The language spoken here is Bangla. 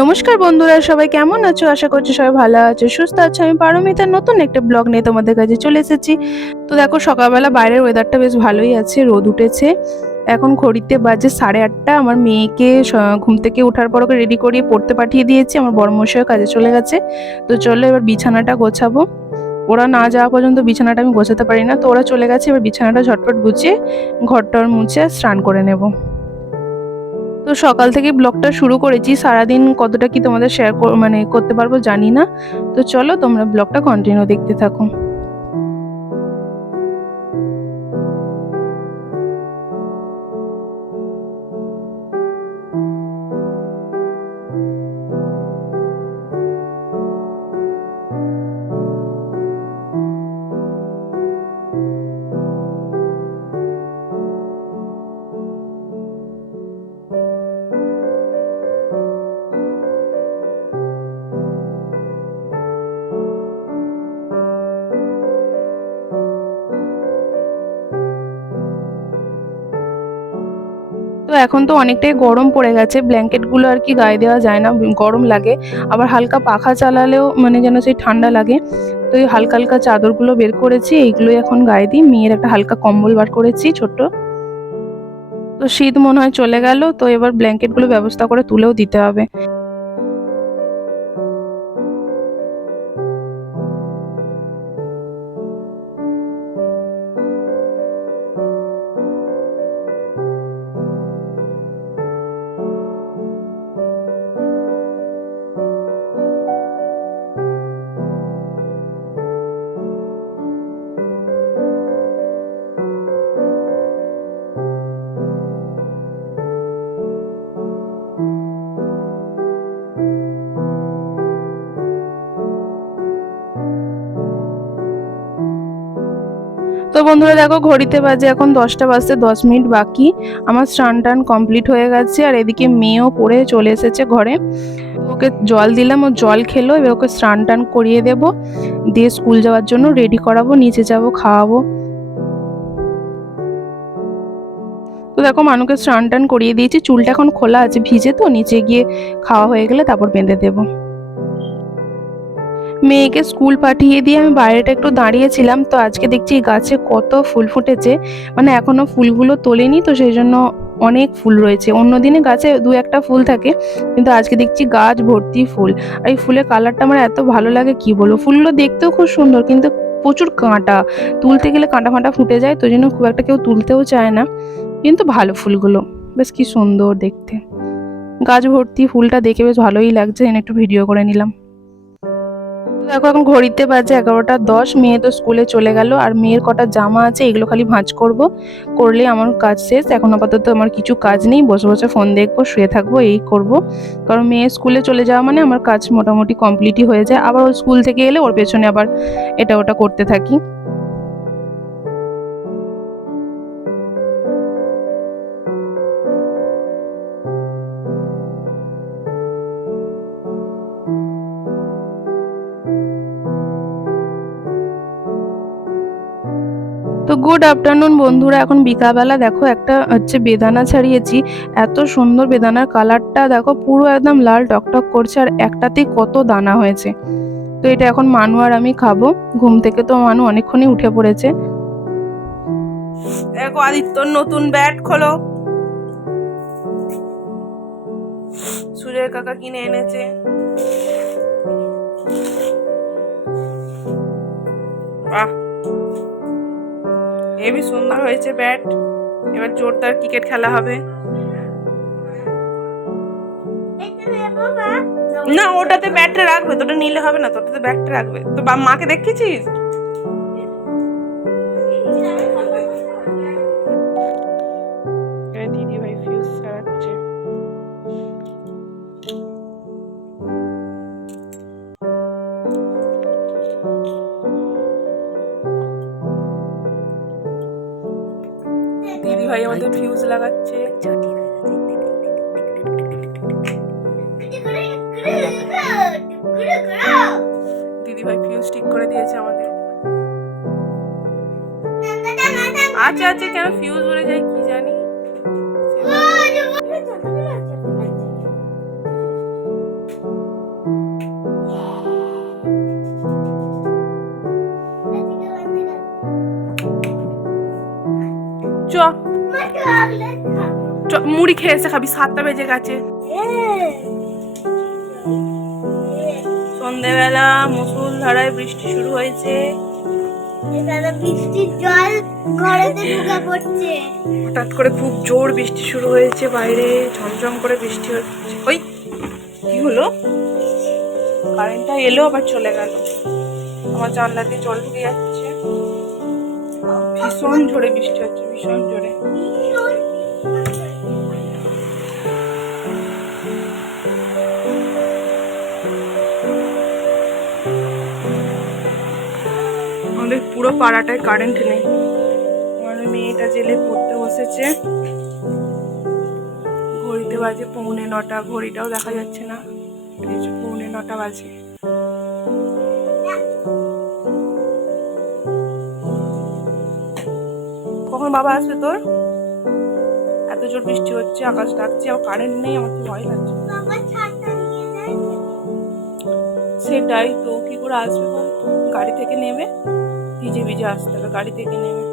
নমস্কার বন্ধুরা, সবাই কেমন আছো? আশা করছি সবাই ভালো আছো, সুস্থ আছো। আমি পারমিতার নতুন একটা ব্লগ নিয়ে তোমাদের কাছে চলে এসেছি। তো দেখো, সকালবেলা বাইরের ওয়েদারটা বেশ ভালোই আছে, রোদ উঠেছে। এখন ঘড়িতে বাজে 8:30। আমার মেয়েকে ঘুম থেকে ওঠার পর ওকে রেডি করিয়ে পড়তে পাঠিয়ে দিয়েছি। আমার বড়মশাইও কাজে চলে গেছে। তো চলো এবার বিছানাটা গোছাবো। ওরা না যাওয়া পর্যন্ত বিছানাটা আমি গোছাতে পারি না। তো ওরা চলে গেছে, এবার বিছানাটা ঝটপট গুছিয়ে ঘরটর মুছে স্নান করে নেবো। তো সকাল থেকে ব্লগটা শুরু করেছি, সারাদিন কতটা কি তোমাদের শেয়ার করতে পারবো জানি না। তো চলো তোমরা ব্লগটা কন্টিনিউ দেখতে থাকো। তো এখন তো অনেকটাই গরম পড়ে গেছে, ব্ল্যাঙ্কেটগুলো আর কি গায়ে দেওয়া যায় না, গরম লাগে। আবার হালকা পাখা চালালেও যেন সেই ঠান্ডা লাগে। তো এই হালকা হালকা চাদরগুলো বের করেছি, এইগুলোই এখন গায়ে দিই। মেয়ের একটা হালকা কম্বল বার করেছি ছোট। তো শীত মনে হয় চলে গেল, তো এবার ব্ল্যাঙ্কেটগুলো ব্যবস্থা করে তুলেও দিতে হবে। তো বন্ধুরা দেখো, ঘড়িতে বাজে এখন 10টা বাজতে 10 মিনিট বাকি। আমার স্নান টান কমপ্লিট হয়ে গেছে, আর এদিকে মেয়েও পড়ে চলে এসেছে ঘরে। ওকে জল দিলাম, ও জল খেলো। এবার ওকে স্নান টান করিয়ে দেবো, দিয়ে স্কুল যাওয়ার জন্য রেডি করাবো, নিচে যাবো, খাওয়াবো। তো দেখো, মানুকে স্নান টান করিয়ে দিয়েছি, চুলটা এখন খোলা আছে, ভিজে। তো নিচে গিয়ে খাওয়া হয়ে গেলে তারপর বেঁধে দেবো। মেয়েকে স্কুল পাঠিয়ে দিয়ে আমি বাইরেটা একটু দাঁড়িয়েছিলাম। তো আজকে দেখছি গাছে কত ফুল ফুটেছে, এখনো ফুলগুলো তোলেনি, তো সেই জন্য অনেক ফুল রয়েছে। অন্যদিনে গাছে দু একটা ফুল থাকে, কিন্তু আজকে দেখছি গাছ ভর্তি ফুল। আর এই ফুলের কালারটা আমার এত ভালো লাগে, কি বলবো। ফুলগুলো দেখতেও খুব সুন্দর, কিন্তু প্রচুর কাঁটা, তুলতে গেলে কাঁটা ফাঁটা ফুটে যায়, তো জন্য খুব একটা কেউ তুলতেও চায় না। কিন্তু ভালো ফুলগুলো, বেশ কি সুন্দর দেখতে। গাছ ভর্তি ফুলটা দেখে বেশ ভালোই লাগছে, এনে একটু ভিডিও করে নিলাম। দেখো, এখন ঘড়িতে বাজে 11টা 10। মেয়ে তো স্কুলে চলে গেল, আর মেয়ের কটা জামা আছে, এগুলো খালি ভাঁজ করব, করলে আমার কাজ শেষ। এখন আপাতত আমার কিছু কাজ নেই, বসে বসে ফোন দেখবো, শুয়ে থাকবো, এই করব। কারণ মেয়ে স্কুলে চলে যাওয়া আমার কাজ মোটামুটি কমপ্লিটই হয়ে যায়। আবার ও স্কুল থেকে এলে ওর পেছনে আবার এটা ওটা করতে থাকি। তো গুড আফটারনুন বন্ধুরা, এখন বিকালবেলা। দেখো, একটা বেদানা ছাড়িয়েছি। এত সুন্দর বেদানার কালারটা দেখো, পুরো একদম লাল টকটক করছে, আর একটাতেই কত দানা হয়েছে। তো এটা এখন মানু আর আমি খাবো। ঘুম থেকে তো মানু অনেকক্ষণই উঠে পড়েছে। দেখো, আদিত্যর নতুন ব্যাট খোলো, সুজয় কাকা কিনে এনেছে। বাহ, হেবি সুন্দর হয়েছে ব্যাট। এবার জোরদার ক্রিকেট খেলা হবে। না, ওটাতে ব্যাটটা রাখবে, তোটা নিলে হবে না, তোটাতে ব্যাটটা রাখবে। তো মাকে দেখেছিস? দিদি ভাই ফিউজ ছাড়াচ্ছে। দিদি ভাই আমাদের ফিউজ লাগাচ্ছে। দিদি ভাই ফিউজ ঠিক করে দিয়েছে আমাদের। আচ্ছা আচ্ছা, কেন ফিউজ উড়ে যায় কি জানি। চ চ, মুড়ি খেয়ে এসে খাবি, 7টা বেজে গেছে। সন্ধ্যেবেলা মুষলধারায় বৃষ্টি শুরু হয়েছে। বৃষ্টির জল ঘরেতে ঢুকে পড়ছে। হঠাৎ করে খুব জোর বৃষ্টি শুরু হয়েছে, বাইরে ঝমঝম করে বৃষ্টি হচ্ছে। ওই কি হলো, কারেন্টটা এলো আবার চলে গেল। আমার জানলা দিয়ে জল ঢুকে যাচ্ছে। ভীষণ জোরে বৃষ্টি হচ্ছে, ভীষণ জোরে। আমাদের পুরো পাড়াটায় কারেন্ট নেই। আমার মেয়েটা জেলে পড়তে বসেছে। ঘড়িতে বাজে 9:45, ঘড়িটাও দেখা যাচ্ছে না, 9:45 বাজে। কখন বাবা আসবে তোর? এত জোর বৃষ্টি হচ্ছে, আকাশ ডাকছে, আবার কারেন্ট নেই, আমার তো ভয় লাগছে। বাবা ছাতা নিয়ে যায়। সেটাই তো, কি করে আসবে বল? গাড়ি থেকে নেমে ভিজে ভিজে আসতে হবে, গাড়ি থেকে নেমে।